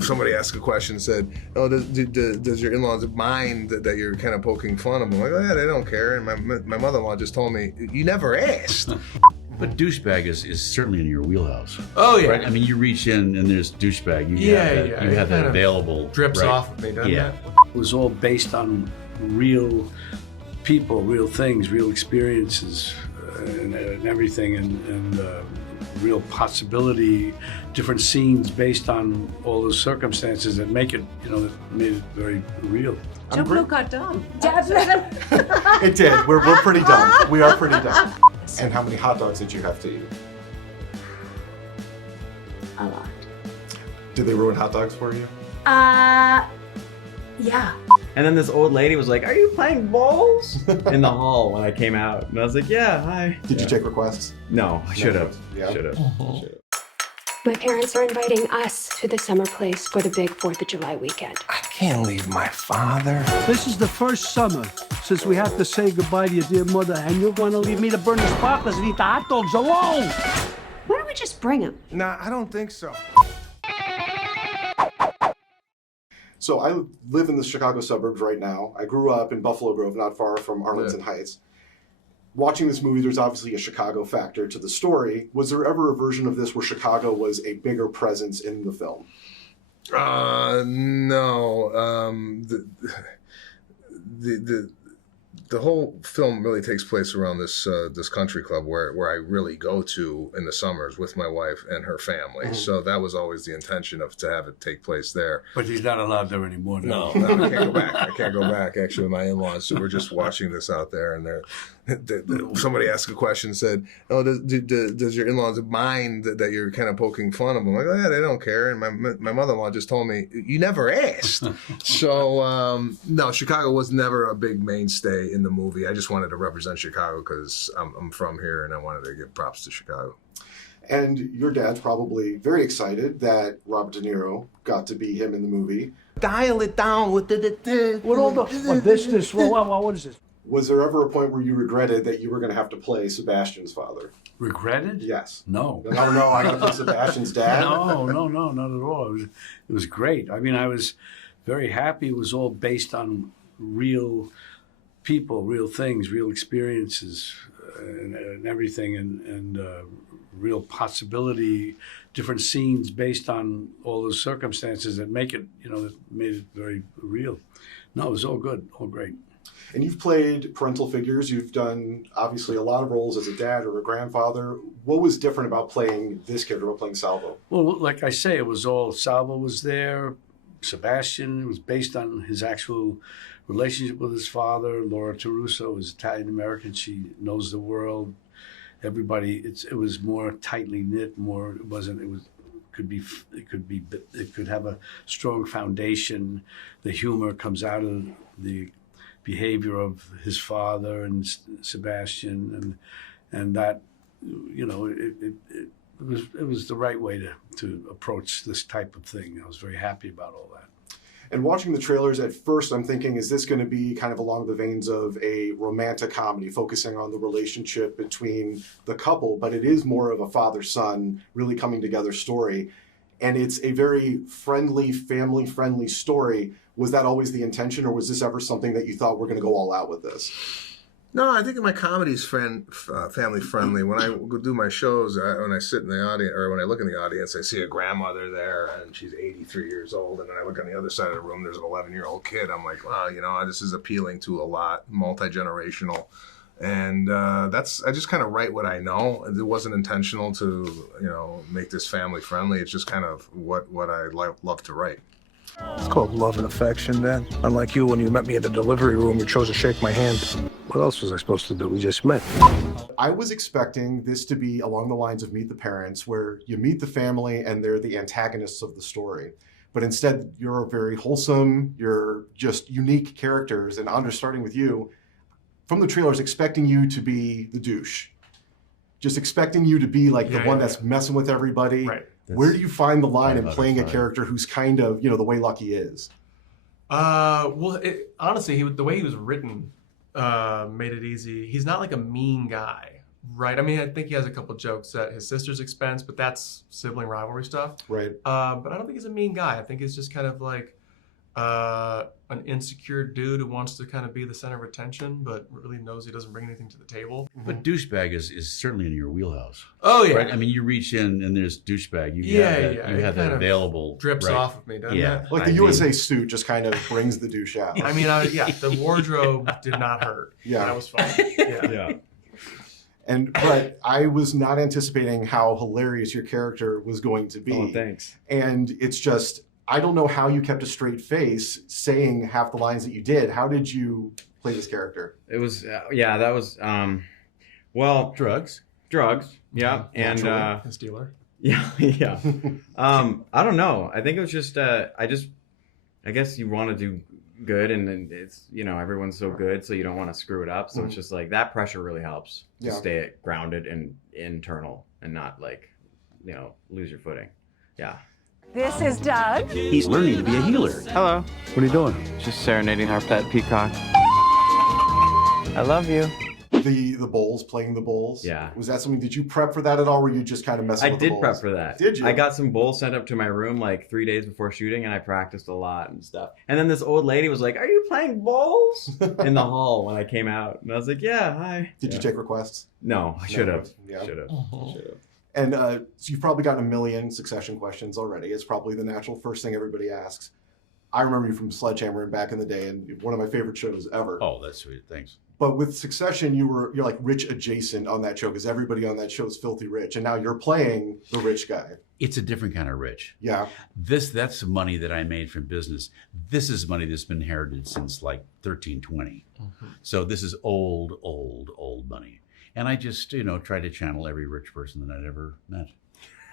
Somebody asked a question, said, "Oh, does your in-laws mind that you're kind of poking fun of them?" I'm like, "Oh yeah, they don't care." And my mother-in-law just told me, "You never asked." But douchebag is certainly in your wheelhouse. Oh yeah. Right? I mean, you reach in and there's douchebag. You have that available. Drips right? off of me, doesn't it? It was all based on real people, real things, real experiences, and everything, and real possibility, different scenes based on all those circumstances that make it, that made it very real. Joblo got done. It did. We're pretty done. We are pretty done. And how many hot dogs did you have to eat? A lot. Did they ruin hot dogs for you? Yeah. And then this old lady was like, "Are you playing bowls?" in the hall when I came out. And I was like, "Yeah, hi." Did you take requests? No, I should have. Yeah. Should have. My parents are inviting us to the summer place for the big 4th of July weekend. I can't leave my father. This is the first summer since we have to say goodbye to your dear mother, and you're going to leave me to burn the sparklers and eat the hot dogs alone. Why don't we just bring him? Nah, I don't think so. So I live in the Chicago suburbs right now. I grew up in Buffalo Grove, not far from Arlington Heights. Watching this movie, there's obviously a Chicago factor to the story. Was there ever a version of this where Chicago was a bigger presence in the film? No. The whole film really takes place around this country club where I really go to in the summers with my wife and her family. Mm-hmm. So that was always the intention to have it take place there. But he's not allowed there anymore. No, I can't go back. I can't go back. Actually, with my in-laws, so we're just watching this out there, and somebody asked a question, said, "Oh, does your in-laws mind that you're kind of poking fun of them?" I'm like, "Oh yeah, they don't care." And my mother-in-law just told me, "You never asked." So no, Chicago was never a big mainstay in the movie. I just wanted to represent Chicago because I'm from here, and I wanted to give props to Chicago. And your dad's probably very excited that Robert De Niro got to be him in the movie. Dial it down with What all the this? What is this? Was there ever a point where you regretted that you were going to have to play Sebastian's father? Regretted? Yes. No. No, I got to play Sebastian's dad? No, not at all. It was great. I mean, I was very happy. It was all based on real people, real things, real experiences, and everything, and real possibility, different scenes based on all those circumstances that make it, that made it very real. No, it was all good, all great. And you've played parental figures. You've done, obviously, a lot of roles as a dad or a grandfather. What was different about playing this character, about playing Salvo? Well, like I say, it was all, Salvo was there, Sebastian, it was based on his actual relationship with his father. Laura Taruso is Italian-American. She knows the world. Everybody, it was more tightly knit, it could have a strong foundation. The humor comes out of the behavior of his father and Sebastian, and that, it was the right way to approach this type of thing. I was very happy about all that. And watching the trailers, at first I'm thinking, is this going to be kind of along the veins of a romantic comedy, focusing on the relationship between the couple, but it is more of a father-son really coming together story. And it's a very friendly, family-friendly story. Was that always the intention, or was this ever something that you thought we're going to go all out with this? No, I think my comedy's family friendly. When I go do my shows, when I sit in the audience, or when I look in the audience, I see a grandmother there, and she's 83 years old, and then I look on the other side of the room, there's an 11-year-old kid. I'm like, wow, this is appealing to a lot, multi-generational. And I just kind of write what I know. It wasn't intentional to, make this family friendly. It's just kind of what I love to write. It's called love and affection, Dad. Unlike you, when you met me at the delivery room, you chose to shake my hand. What else was I supposed to do? We just met. I was expecting this to be along the lines of Meet the Parents, where you meet the family and they're the antagonists of the story. But instead, you're very wholesome, you're just unique characters. And Anders, starting with you, from the trailers, expecting you to be the douche. Just expecting you to be like the one that's messing with everybody. Right. Where do you find the line in playing a character who's kind of, the way Lucky is? Honestly, the way he was written made it easy. He's not like a mean guy. Right. I mean, I think he has a couple jokes at his sister's expense, but that's sibling rivalry stuff. Right. But I don't think he's a mean guy. I think he's just kind of like an insecure dude who wants to kind of be the center of attention, but really knows he doesn't bring anything to the table. But douchebag is certainly in your wheelhouse. Oh yeah. Right? I mean, you reach in and there's douchebag. You have that available. Drips off of me, doesn't it? Like the USA suit just kind of brings the douche out. I mean, the wardrobe did not hurt. Yeah. That was fun. Yeah. But I was not anticipating how hilarious your character was going to be. Oh, thanks. And it's just, I don't know how you kept a straight face saying half the lines that you did. How did you play this character? It was, that was, drugs. Yeah. And, his dealer. Yeah. I don't know. I think it was just, I guess you want to do good, and it's, everyone's so good, so you don't want to screw it up. So it's just like that pressure really helps to stay grounded and internal and not lose your footing. Yeah. This is Doug. He's learning to be a healer. Hello. What are you doing? Just serenading our pet peacock. I love you. The bowls, playing the bowls. Yeah. Was that something, did you prep for that at all? Or were you just kind of messing with the bowls? I did prep for that. Did you? I got some bowls sent up to my room like 3 days before shooting, and I practiced a lot and stuff. And then this old lady was like, "Are you playing bowls?" in the hall when I came out. And I was like, "Yeah, hi." Did you take requests? No, I should have. Yeah. Should have. And so you've probably gotten a million Succession questions already. It's probably the natural first thing everybody asks. I remember you from Sledgehammer and back in the day, and one of my favorite shows ever. Oh, that's sweet. Thanks. But with Succession, you're like rich adjacent on that show because everybody on that show is filthy rich, and now you're playing the rich guy. It's a different kind of rich. Yeah. That's money that I made from business. This is money that's been inherited since like 1320. Mm-hmm. So this is old money. And I just, try to channel every rich person that I'd ever met.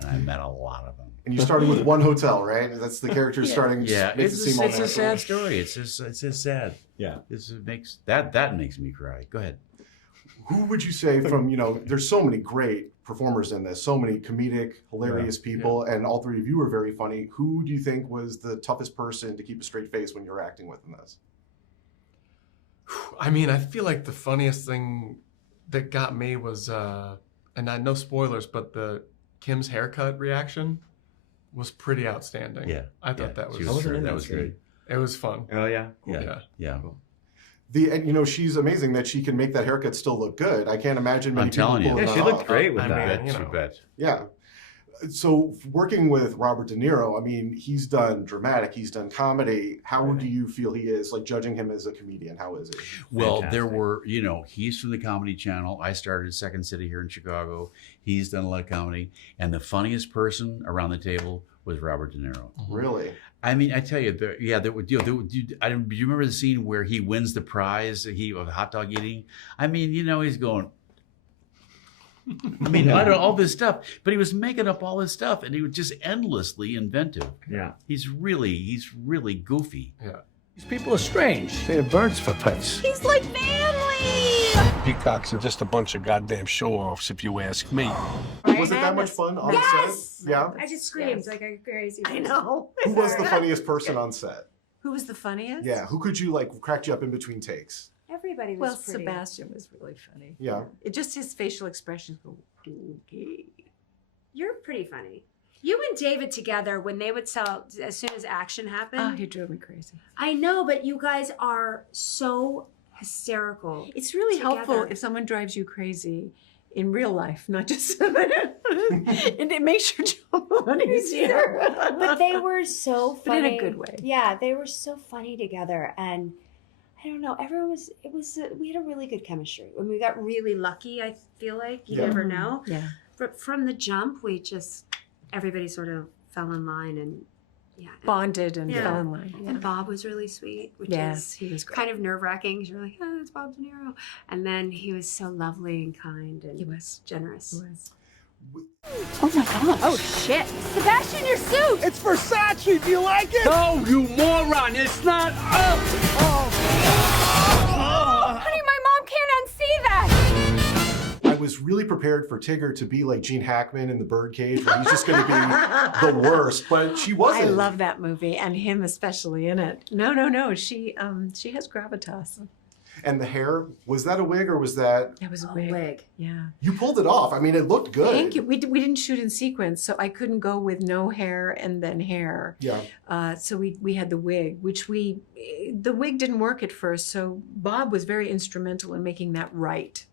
And I met a lot of them. And you started with one hotel, right? That's the character starting. Yeah, makes it seem all it's a natural. sad story. It's just sad. Yeah. That makes me cry. Go ahead. Who would you say from, there's so many great performers in this, so many comedic, hilarious people, and all three of you were very funny. Who do you think was the toughest person to keep a straight face when you're acting with in this? I mean, I feel like the funniest thing that got me was, and I no spoilers, but Kim's haircut reaction was pretty outstanding. Yeah. I thought that was great. It was fun. Oh yeah. Cool. Yeah. Cool. And she's amazing that she can make that haircut still look good. I can't imagine many I'm telling people you. pulling Yeah, that she looked off. great with I that. mean, You bet. Yeah. So working with Robert De Niro, I mean, he's done dramatic, he's done comedy. How do you feel he is? Like judging him as a comedian, how is it? Well, Fantastic. there were, he's from the Comedy Channel. I started Second City here in Chicago. He's done a lot of comedy. And the funniest person around the table was Robert De Niro. Really? I mean, I tell you, do you remember the scene where he wins the prize of hot dog eating? I mean, he's going, I mean, I don't know, all this stuff, but he was making up all this stuff, and he was just endlessly inventive. Yeah. He's really goofy. Yeah. These people are strange. They have birds for pets. He's like family. Peacocks are just a bunch of goddamn show-offs, if you ask me. Was it that much fun on set? Yeah. I just screamed like a crazy I know. Who was the funniest person on set? Who was the funniest? Yeah. Who could you cracked you up in between takes? Everybody was Well, pretty. Sebastian was really funny. Yeah. It just his facial expressions go, okay. You're pretty funny. You and David together, when they would sell, as soon as action happened. Oh, he drove me crazy. I know, but you guys are so hysterical. It's really helpful together. if someone drives you crazy in real life, not just and it makes your job a lot easier. But they were so But in funny. a good way. Yeah, they were so funny together, and I don't know. Everyone was. We had a really good chemistry. When we got really lucky, I feel like you never know. Yeah. But from the jump, everybody sort of fell in line and Bonded and Yeah. fell in line. And Bob was really sweet, which Yes, is he was great. kind of nerve-wracking. 'Cause you're like, oh, it's Bob De Niro. And then he was so lovely and kind and He was. generous. He was. Oh my gosh. Oh shit. Sebastian, your suit! It's Versace. Do you like it? No, you moron. It's not up. Honey, my mom can't unsee that! I was really prepared for Tigger to be like Gene Hackman in The Birdcage, where he's just going to be the worst, but she wasn't. I love that movie and him especially in it. No. She has gravitas. And the hair, was that a wig or was that? That was a wig. wig. Yeah. You pulled it off. I mean, it looked good. Thank you. We didn't shoot in sequence, so I couldn't go with no hair and then hair. Yeah. So we had the wig, which the wig didn't work at first. So Bob was very instrumental in making that right.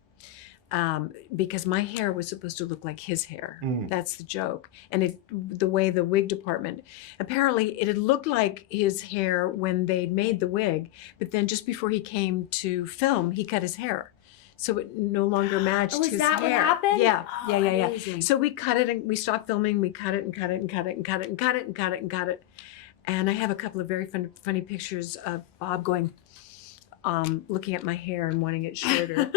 Because my hair was supposed to look like his hair. That's the joke. And the way the wig department, apparently it had looked like his hair when they made the wig, but then just before he came to film, he cut his hair. So it no longer matched Oh, is his that hair. what happened? Yeah, Oh, yeah. amazing. So we cut it and we stopped filming, we cut it and cut it and cut it and cut it and cut it and cut it and cut it. And I have a couple of very funny pictures of Bob going, looking at my hair and wanting it shorter.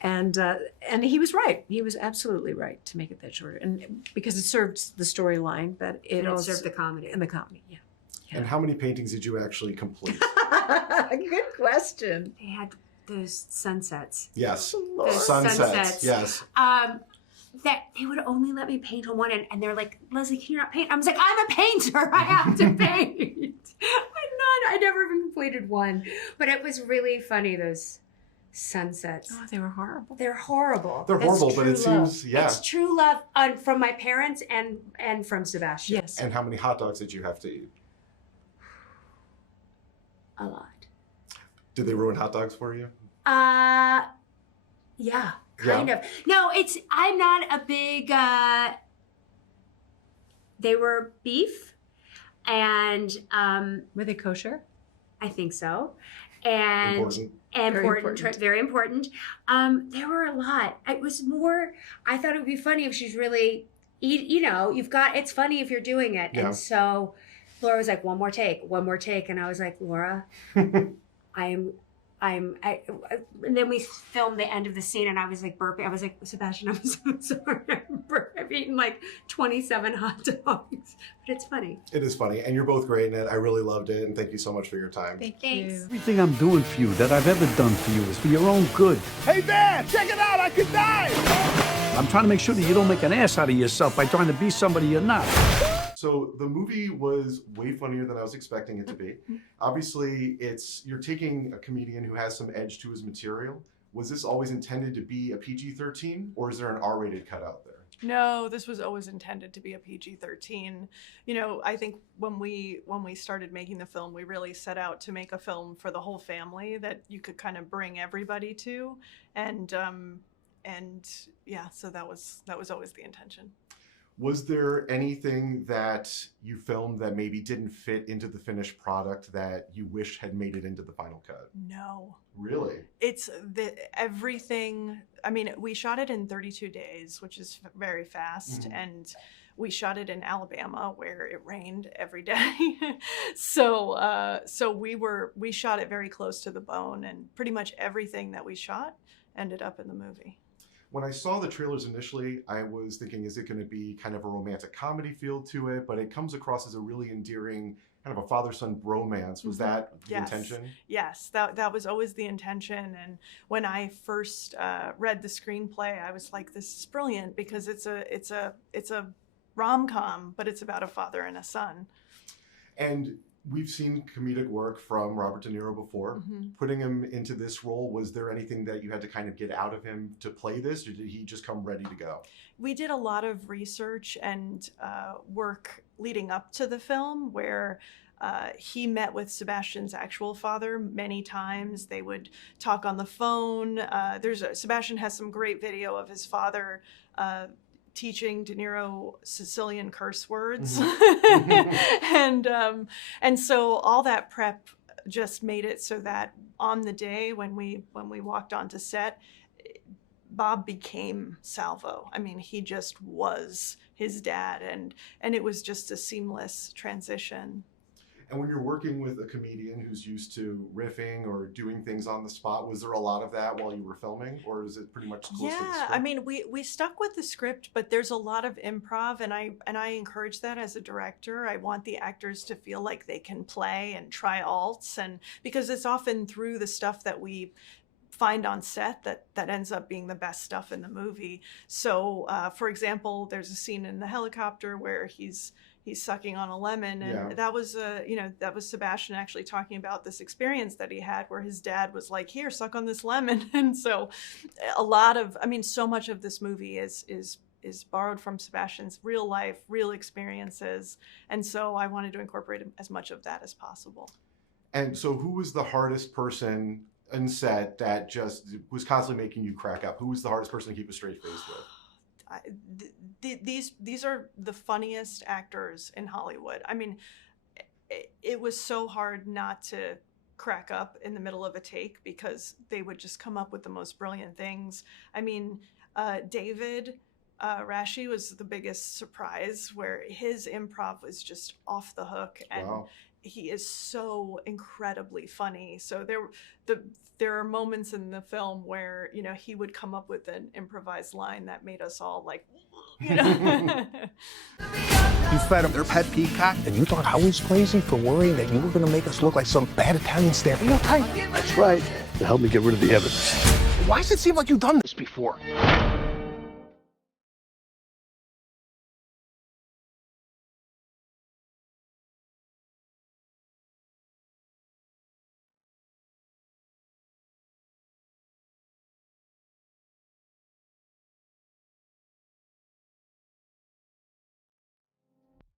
and he was right. He was absolutely right to make it that shorter. And because it served the storyline, but it also served the comedy. And the comedy, yeah. And how many paintings did you actually complete? Good question. They had those sunsets. Yes. Those Sunsets. Yes. That they would only let me paint on one end, and they're like, Leslie, can you not paint? I was like, I'm a painter. I have to paint. I never even completed one. But it was really funny, those sunsets. Oh, they were horrible. They're horrible. They're It's horrible, but true it seems, love. yeah. It's true love from my parents and from Sebastian. Yes. And how many hot dogs did you have to eat? A lot. Did they ruin hot dogs for you? Yeah, kind of. No, I'm not a big, they were beef and, Were they kosher? I think so. And very important. There were a lot. It was more, I thought it would be funny if she's really, it's funny if you're doing it. Yeah. And so Laura was like, one more take. And I was like, Laura, and then we filmed the end of the scene and I was like burping. I was like, Sebastian, I'm so sorry. I've eaten like 27 hot dogs, but it's funny. It is funny. And you're both great in it. I really loved it. And thank you so much for your time. Thanks. Everything I'm doing for you, that I've ever done for you, is for your own good. Hey, Dad, check it out. I could die. I'm trying to make sure that you don't make an ass out of yourself by trying to be somebody you're not. So the movie was way funnier than I was expecting it to be. Obviously, you're taking a comedian who has some edge to his material. Was this always intended to be a PG-13, or is there an R-rated cut out there? No, this was always intended to be a PG-13. I think when we started making the film, we really set out to make a film for the whole family that you could kind of bring everybody to, and yeah, so that was always the intention. Was there anything that you filmed that maybe didn't fit into the finished product that you wish had made it into the final cut? No. Really? It's everything. I mean, we shot it in 32 days, which is very fast. And we shot it in Alabama where it rained every day. So we shot it very close to the bone, and pretty much everything that we shot ended up in the movie. When I saw the trailers initially, I was thinking, is it going to be kind of a romantic comedy feel to it? But it comes across as a really endearing kind of a father-son bromance. Was that the intention? Yes, that was always the intention. And when I first read the screenplay, I was like, this is brilliant, because it's a rom-com, but it's about a father and a son. And we've seen comedic work from Robert De Niro before. Putting him into this role, was there anything that you had to kind of get out of him to play this, or did he just come ready to go? We did a lot of research and work leading up to the film where he met with Sebastian's actual father many times. They would talk on the phone. Sebastian has some great video of his father teaching De Niro Sicilian curse words. And so all that prep just made it so that on the day when we walked onto set, Bob became Salvo. I mean, he just was his dad, and it was just a seamless transition. And when you're working with a comedian who's used to riffing or doing things on the spot, was there a lot of that while you were filming, or is it pretty much close to the script? I mean, we stuck with the script, but there's a lot of improv, and I encourage that as a director. I want the actors to feel like they can play and try alts, and because it's often through the stuff that we find on set that ends up being the best stuff in the movie. So, for example, there's a scene in the helicopter where he's he's sucking on a lemon, and that was that was Sebastian actually talking about this experience that he had where his dad was like, here, suck on this lemon. And so so much of this movie is borrowed from Sebastian's real life, real experiences, and so I wanted to incorporate as much of that as possible. And so who was the hardest person on set that just was constantly making you crack up? Who was the hardest person to keep a straight face with? These are the funniest actors in Hollywood. I mean, it was so hard not to crack up in the middle of a take because they would just come up with the most brilliant things. I mean, David Rasche was the biggest surprise, where his improv was just off the hook, and he is so incredibly funny. So there are moments in the film where, you know, he would come up with an improvised line that made us all like, you know. You fed them their pet peacock, and you thought I was crazy for worrying that you were going to make us look like some bad Italian stereotype? That's right. To help me get rid of the evidence. Why does it seem like you've done this before?